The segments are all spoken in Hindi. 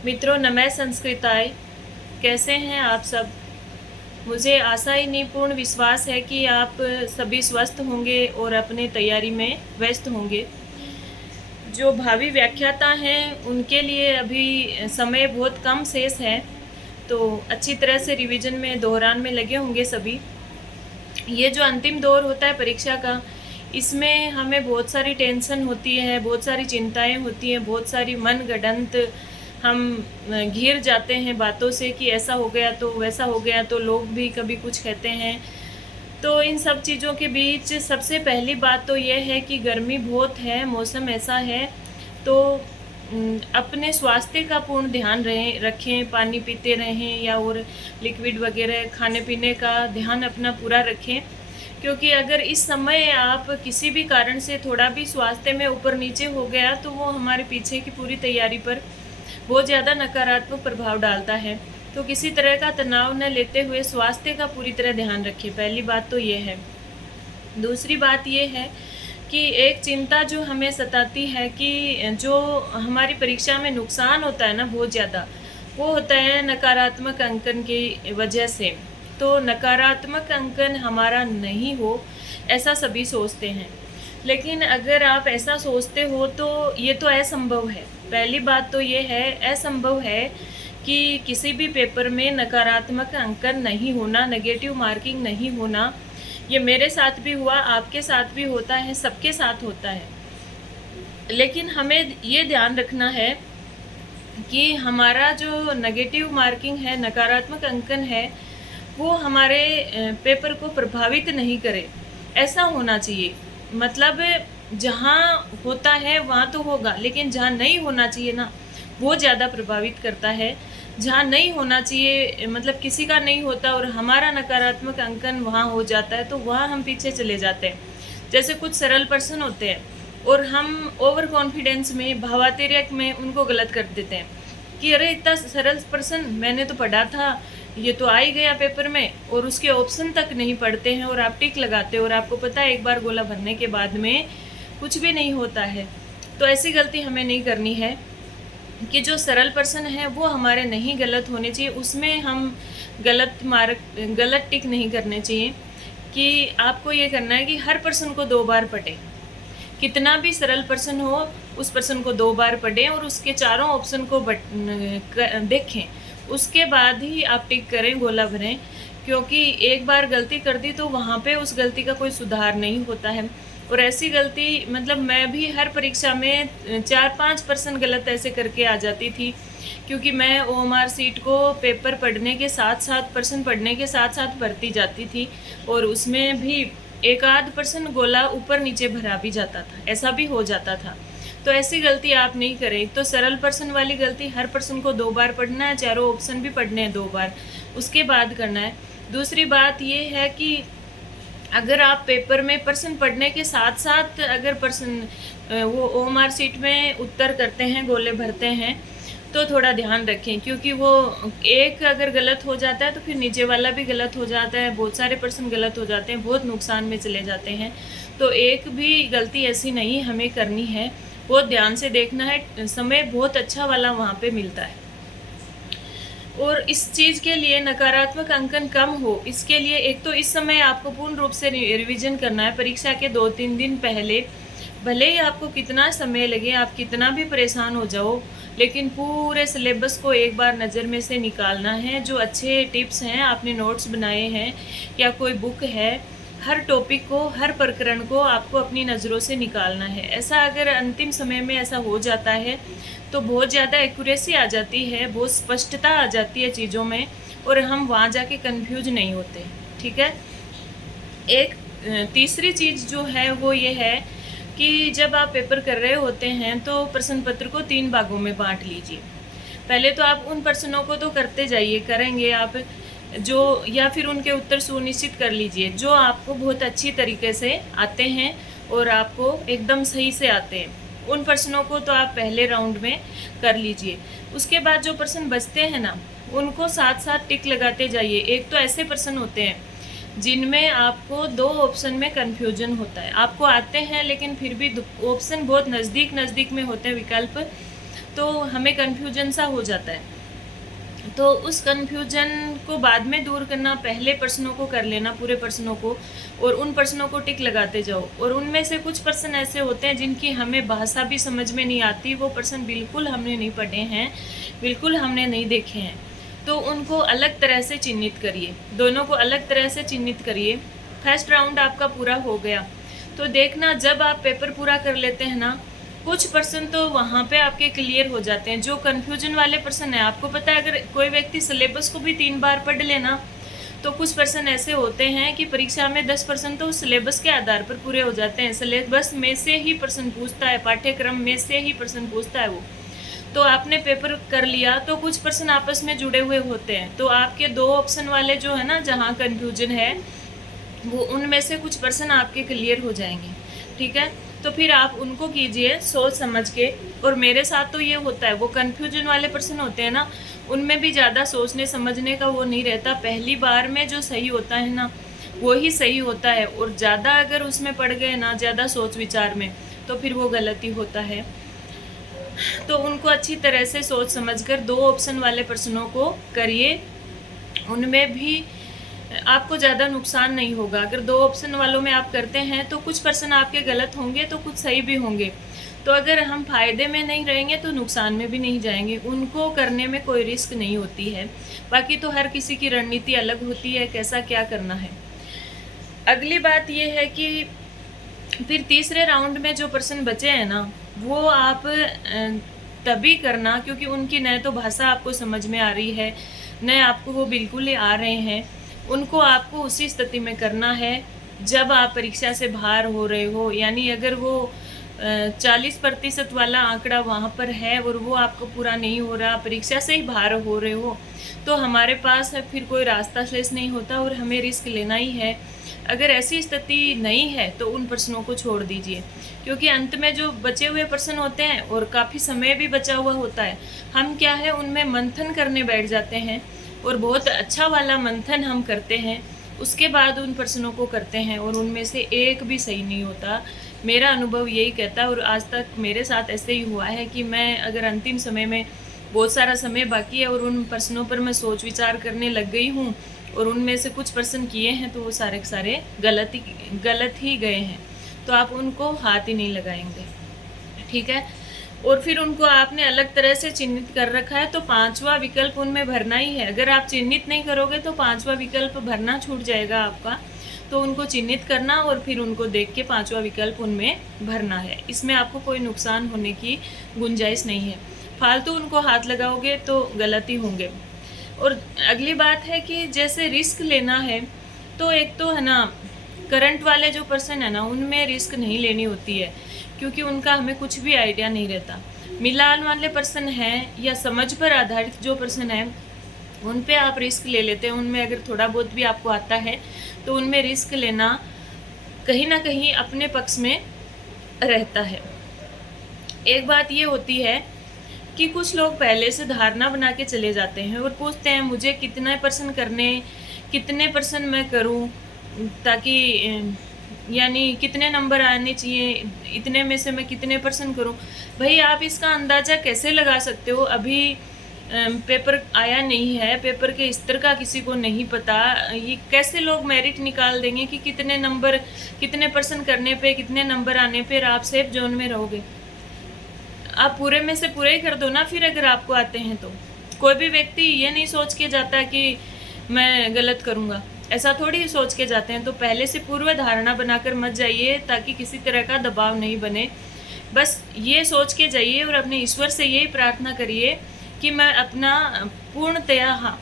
मित्रों, नमः संस्कृताय। कैसे हैं आप सब? मुझे आशा ही नहीं पूर्ण विश्वास है कि आप सभी स्वस्थ होंगे और अपने तैयारी में व्यस्त होंगे। जो भावी व्याख्याता हैं उनके लिए अभी समय बहुत कम शेष है, तो अच्छी तरह से रिवीजन में दोहरान में लगे होंगे सभी। ये जो अंतिम दौर होता है परीक्षा का, इसमें हमें बहुत सारी टेंशन होती है, बहुत सारी चिंताएं होती हैं, बहुत सारी मनगढ़ंत हम घिर जाते हैं बातों से कि ऐसा हो गया तो वैसा हो गया, तो लोग भी कभी कुछ कहते हैं। तो इन सब चीज़ों के बीच सबसे पहली बात तो ये है कि गर्मी बहुत है, मौसम ऐसा है, तो अपने स्वास्थ्य का पूर्ण ध्यान रखें, पानी पीते रहें या और लिक्विड वगैरह खाने पीने का ध्यान अपना पूरा रखें। क्योंकि अगर इस समय आप किसी भी कारण से थोड़ा भी स्वास्थ्य में ऊपर नीचे हो गया तो वो हमारे पीछे की पूरी तैयारी पर बहुत ज़्यादा नकारात्मक प्रभाव डालता है। तो किसी तरह का तनाव न लेते हुए स्वास्थ्य का पूरी तरह ध्यान रखें, पहली बात तो ये है। दूसरी बात ये है कि एक चिंता जो हमें सताती है कि जो हमारी परीक्षा में नुकसान होता है ना बहुत ज़्यादा, वो होता है नकारात्मक अंकन की वजह से। तो नकारात्मक अंकन हमारा नहीं हो ऐसा सभी सोचते हैं, लेकिन अगर आप ऐसा सोचते हो तो ये तो असंभव है। पहली बात तो ये है, असंभव है कि किसी भी पेपर में नकारात्मक अंकन नहीं होना, नेगेटिव मार्किंग नहीं होना। ये मेरे साथ भी हुआ, आपके साथ भी होता है, सबके साथ होता है। लेकिन हमें ये ध्यान रखना है कि हमारा जो नेगेटिव मार्किंग है, नकारात्मक अंकन है, वो हमारे पेपर को प्रभावित नहीं करे, ऐसा होना चाहिए। मतलब जहाँ होता है वहाँ तो होगा, लेकिन जहाँ नहीं होना चाहिए ना, वो ज़्यादा प्रभावित करता है। जहाँ नहीं होना चाहिए, मतलब किसी का नहीं होता और हमारा नकारात्मक अंकन वहाँ हो जाता है, तो वहाँ हम पीछे चले जाते हैं। जैसे कुछ सरल पर्सन होते हैं और हम ओवर कॉन्फिडेंस में, भावातिरेक में उनको गलत कर देते हैं कि अरे इतना सरल पर्सन, मैंने तो पढ़ा था, ये तो आ ही गया पेपर में, और उसके ऑप्शन तक नहीं पढ़ते हैं और आप टिक लगाते हो और आपको पता है एक बार गोला भरने के बाद में कुछ भी नहीं होता है। तो ऐसी गलती हमें नहीं करनी है कि जो सरल पर्सन है वो हमारे नहीं गलत होने चाहिए, उसमें हम गलत टिक नहीं करने चाहिए। कि आपको ये करना है कि हर पर्सन को 2 बार पढ़ें, कितना भी सरल पर्सन हो उस पर्सन को 2 बार पढ़ें और उसके चारों ऑप्शन को देखें, उसके बाद ही आप टिक करें, गोला भरें। क्योंकि एक बार गलती कर दी तो वहाँ पे उस गलती का कोई सुधार नहीं होता है। और ऐसी गलती, मतलब मैं भी हर परीक्षा में 4-5% गलत ऐसे करके आ जाती थी, क्योंकि मैं ओएमआर सीट को पेपर पढ़ने के साथ साथ, पर्सन पढ़ने के साथ साथ भरती जाती थी, और उसमें भी एक आध पर्सन गोला ऊपर नीचे भरा भी जाता था, ऐसा भी हो जाता था। तो ऐसी गलती आप नहीं करें। तो सरल पर्सन वाली गलती, हर पर्सन को 2 बार पढ़ना है, चारों ऑप्शन भी पढ़ने हैं 2 बार, उसके बाद करना है। दूसरी बात ये है कि अगर आप पेपर में पर्सन पढ़ने के साथ साथ अगर पर्सन वो ओएमआर सीट में उत्तर करते हैं, गोले भरते हैं, तो थोड़ा ध्यान रखें। क्योंकि वो एक अगर गलत हो जाता है तो फिर नीचे वाला भी गलत हो जाता है, बहुत सारे पर्सन गलत हो जाते हैं, बहुत नुकसान में चले जाते हैं। तो एक भी गलती ऐसी नहीं हमें करनी है, बहुत ध्यान से देखना है। समय बहुत अच्छा वाला वहाँ पे मिलता है। और इस चीज़ के लिए नकारात्मक अंकन कम हो, इसके लिए एक तो इस समय आपको पूर्ण रूप से रिवीजन करना है। परीक्षा के 2-3 दिन पहले भले ही आपको कितना समय लगे, आप कितना भी परेशान हो जाओ, लेकिन पूरे सिलेबस को एक बार नज़र में से निकालना है। जो अच्छे टिप्स हैं, आपने नोट्स बनाए हैं या कोई बुक है, हर टॉपिक को, हर प्रकरण को आपको अपनी नज़रों से निकालना है। ऐसा अगर अंतिम समय में ऐसा हो जाता है तो बहुत ज़्यादा एक्यूरेसी आ जाती है, बहुत स्पष्टता आ जाती है चीज़ों में, और हम वहाँ जाके कंफ्यूज नहीं होते। ठीक है। एक तीसरी चीज़ जो है वो ये है कि जब आप पेपर कर रहे होते हैं तो प्रश्न पत्र को 3 भागों में बांट लीजिए। पहले तो आप उन प्रश्नों को तो करते जाइए, करेंगे आप जो, या फिर उनके उत्तर सुनिश्चित कर लीजिए जो आपको बहुत अच्छी तरीके से आते हैं और आपको एकदम सही से आते हैं। उन प्रश्नों को तो आप पहले राउंड में कर लीजिए। उसके बाद जो प्रश्न बचते हैं ना, उनको साथ साथ टिक लगाते जाइए। एक तो ऐसे प्रश्न होते हैं जिनमें आपको 2 ऑप्शन में कन्फ्यूजन होता है, आपको आते हैं लेकिन फिर भी ऑप्शन बहुत नज़दीक में होते हैं विकल्प, तो हमें कन्फ्यूजन सा हो जाता है। तो उस कन्फ्यूजन को बाद में दूर करना, पहले प्रश्नों को कर लेना, पूरे प्रश्नों को, और उन प्रश्नों को टिक लगाते जाओ। और उनमें से कुछ प्रश्न ऐसे होते हैं जिनकी हमें भाषा भी समझ में नहीं आती, वो प्रश्न बिल्कुल हमने नहीं पढ़े हैं, बिल्कुल हमने नहीं देखे हैं, तो उनको अलग तरह से चिन्हित करिए, दोनों को अलग तरह से चिन्हित करिए। फर्स्ट राउंड आपका पूरा हो गया तो देखना, जब आप पेपर पूरा कर लेते हैं ना, कुछ प्रश्न तो वहाँ पे आपके क्लियर हो जाते हैं। जो कन्फ्यूजन वाले प्रश्न है, आपको पता है अगर कोई व्यक्ति सिलेबस को भी 3 बार पढ़ लेना, तो कुछ प्रश्न ऐसे होते हैं कि परीक्षा में 10% तो सिलेबस के आधार पर पूरे हो जाते हैं। सिलेबस में से ही प्रश्न पूछता है, पाठ्यक्रम में से ही प्रश्न पूछता है वो। तो आपने पेपर कर लिया तो कुछ प्रश्न आपस में जुड़े हुए होते हैं, तो आपके 2 ऑप्शन वाले जो है ना, जहाँ कन्फ्यूजन है, वो उनमें से कुछ प्रश्न आपके क्लियर हो जाएंगे। ठीक है, तो फिर आप उनको कीजिए सोच समझ के। और मेरे साथ तो ये होता है, वो कन्फ्यूजन वाले प्रश्न होते हैं ना, उनमें भी ज़्यादा सोचने समझने का वो नहीं रहता। पहली बार में जो सही होता है ना, वो ही सही होता है, और ज़्यादा अगर उसमें पड़ गए ना, ज़्यादा सोच विचार में, तो फिर वो गलती होता है। तो उनको अच्छी तरह से सोच समझकर 2 ऑप्शन वाले प्रश्नों को करिए, उनमें भी आपको ज़्यादा नुकसान नहीं होगा। अगर 2 ऑप्शन वालों में आप करते हैं तो कुछ प्रश्न आपके गलत होंगे तो कुछ सही भी होंगे। तो अगर हम फ़ायदे में नहीं रहेंगे तो नुकसान में भी नहीं जाएंगे। उनको करने में कोई रिस्क नहीं होती है। बाकी तो हर किसी की रणनीति अलग होती है, कैसा क्या करना है। अगली बात ये है कि फिर तीसरे राउंड में जो प्रश्न बचे हैं ना, वो आप तभी करना, क्योंकि उनकी न तो भाषा आपको समझ में आ रही है, न आपको वो बिल्कुल ही आ रहे हैं। उनको आपको उसी स्थिति में करना है जब आप परीक्षा से बाहर हो रहे हो। यानी अगर वो 40% वाला आंकड़ा वहाँ पर है और वो आपको पूरा नहीं हो रहा, परीक्षा से ही बाहर हो रहे हो, तो हमारे पास फिर कोई रास्ता शेष नहीं होता और हमें रिस्क लेना ही है। अगर ऐसी स्थिति नहीं है तो उन प्रश्नों को छोड़ दीजिए, क्योंकि अंत में जो बचे हुए प्रश्न होते हैं और काफ़ी समय भी बचा हुआ होता है, हम क्या है उनमें मंथन करने बैठ जाते हैं और बहुत अच्छा वाला मंथन हम करते हैं, उसके बाद उन प्रश्नों को करते हैं और उनमें से एक भी सही नहीं होता। मेरा अनुभव यही कहता है, और आज तक मेरे साथ ऐसे ही हुआ है कि मैं अगर अंतिम समय में बहुत सारा समय बाकी है और उन प्रश्नों पर मैं सोच विचार करने लग गई हूँ और उनमें से कुछ प्रश्न किए हैं तो वो सारे के सारे गलत ही गए हैं, तो आप उनको हाथ ही नहीं लगाएंगे। ठीक है, और फिर उनको आपने अलग तरह से चिन्हित कर रखा है, तो 5वां विकल्प उनमें भरना ही है। अगर आप चिन्हित नहीं करोगे तो 5वां विकल्प भरना छूट जाएगा आपका। तो उनको चिन्हित करना और फिर उनको देख के 5वां विकल्प उनमें भरना है। इसमें आपको कोई नुकसान होने की गुंजाइश नहीं है। फालतू उनको हाथ लगाओगे तो गलती होंगे। और अगली बात है कि जैसे रिस्क लेना है, तो एक तो है ना, करंट वाले जो पर्सन है ना, उनमें रिस्क नहीं लेनी होती है, क्योंकि उनका हमें कुछ भी आइडिया नहीं रहता। मिलान वाले पर्सन हैं या समझ पर आधारित जो पर्सन है, उन पे आप रिस्क ले लेते हैं। उनमें अगर थोड़ा बहुत भी आपको आता है तो उनमें रिस्क लेना कहीं ना कहीं अपने पक्ष में रहता है। एक बात ये होती है कि कुछ लोग पहले से धारणा बना के चले जाते हैं और पूछते हैं मुझे कितना % करने, कितने % मैं करूं, ताकि यानी कितने नंबर आने चाहिए, इतने में से मैं कितने % करूं। भाई आप इसका अंदाज़ा कैसे लगा सकते हो? अभी पेपर आया नहीं है, पेपर के स्तर का किसी को नहीं पता। ये कैसे लोग मेरिट निकाल देंगे कि कितने नंबर, कितने % करने पे, कितने नंबर आने पर आप सेफ जोन में रहोगे? आप पूरे में से पूरे ही कर दो ना फिर, अगर आपको आते हैं तो। कोई भी व्यक्ति ये नहीं सोच के जाता कि मैं गलत करूँगा, ऐसा थोड़ी ही सोच के जाते हैं। तो पहले से पूर्व धारणा बनाकर मत जाइए, ताकि किसी तरह का दबाव नहीं बने। बस ये सोच के जाइए और अपने ईश्वर से यही प्रार्थना करिए कि मैं अपना पूर्णतया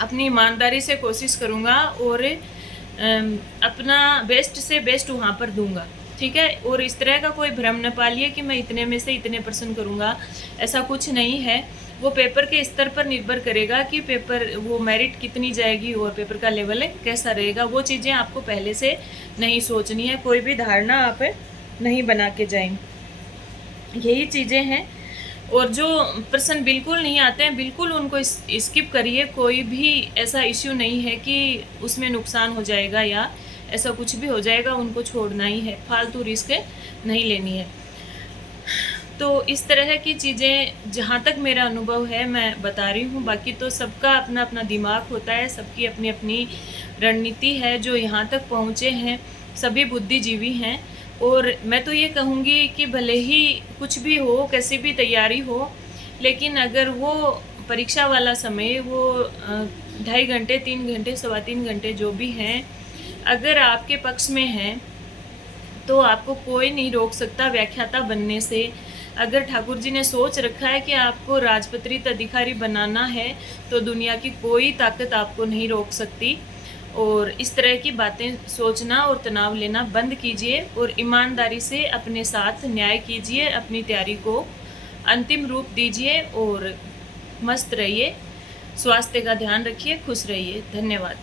अपनी ईमानदारी से कोशिश करूँगा और अपना बेस्ट से बेस्ट वहाँ पर दूँगा। ठीक है, और इस तरह का कोई भ्रम न पालिए कि मैं इतने में से इतने % करूँगा, ऐसा कुछ नहीं है। वो पेपर के स्तर पर निर्भर करेगा कि पेपर वो मेरिट कितनी जाएगी और पेपर का लेवल कैसा रहेगा। वो चीज़ें आपको पहले से नहीं सोचनी है, कोई भी धारणा आप नहीं बना के जाएं। यही चीज़ें हैं। और जो प्रश्न बिल्कुल नहीं आते हैं, बिल्कुल उनको स्किप करिए। कोई भी ऐसा इश्यू नहीं है कि उसमें नुकसान हो जाएगा या ऐसा कुछ भी हो जाएगा, उनको छोड़ना ही है, फालतू रिस्क नहीं लेनी है। तो इस तरह की चीज़ें जहाँ तक मेरा अनुभव है मैं बता रही हूँ, बाकी तो सबका अपना-अपना दिमाग होता है, सबकी अपनी-अपनी रणनीति है, जो यहाँ तक पहुँचे हैं, सभी बुद्धिजीवी हैं। और मैं तो ये कहूँगी कि भले ही कुछ भी हो, कैसी भी तैयारी हो, लेकिन अगर वो परीक्षा वाला समय वो 2.5 घंटे, 3 घंटे, सवा 3 घंटे जो भी हैं, अगर आपके पक्ष में हैं, तो आपको कोई नहीं रोक सकता व्याख्याता बनने से। अगर ठाकुर जी ने सोच रखा है कि आपको राजपत्रित अधिकारी बनाना है, तो दुनिया की कोई ताकत आपको नहीं रोक सकती। और इस तरह की बातें सोचना और तनाव लेना बंद कीजिए और ईमानदारी से अपने साथ न्याय कीजिए, अपनी तैयारी को अंतिम रूप दीजिए और मस्त रहिए, स्वास्थ्य का ध्यान रखिए, खुश रहिए। धन्यवाद।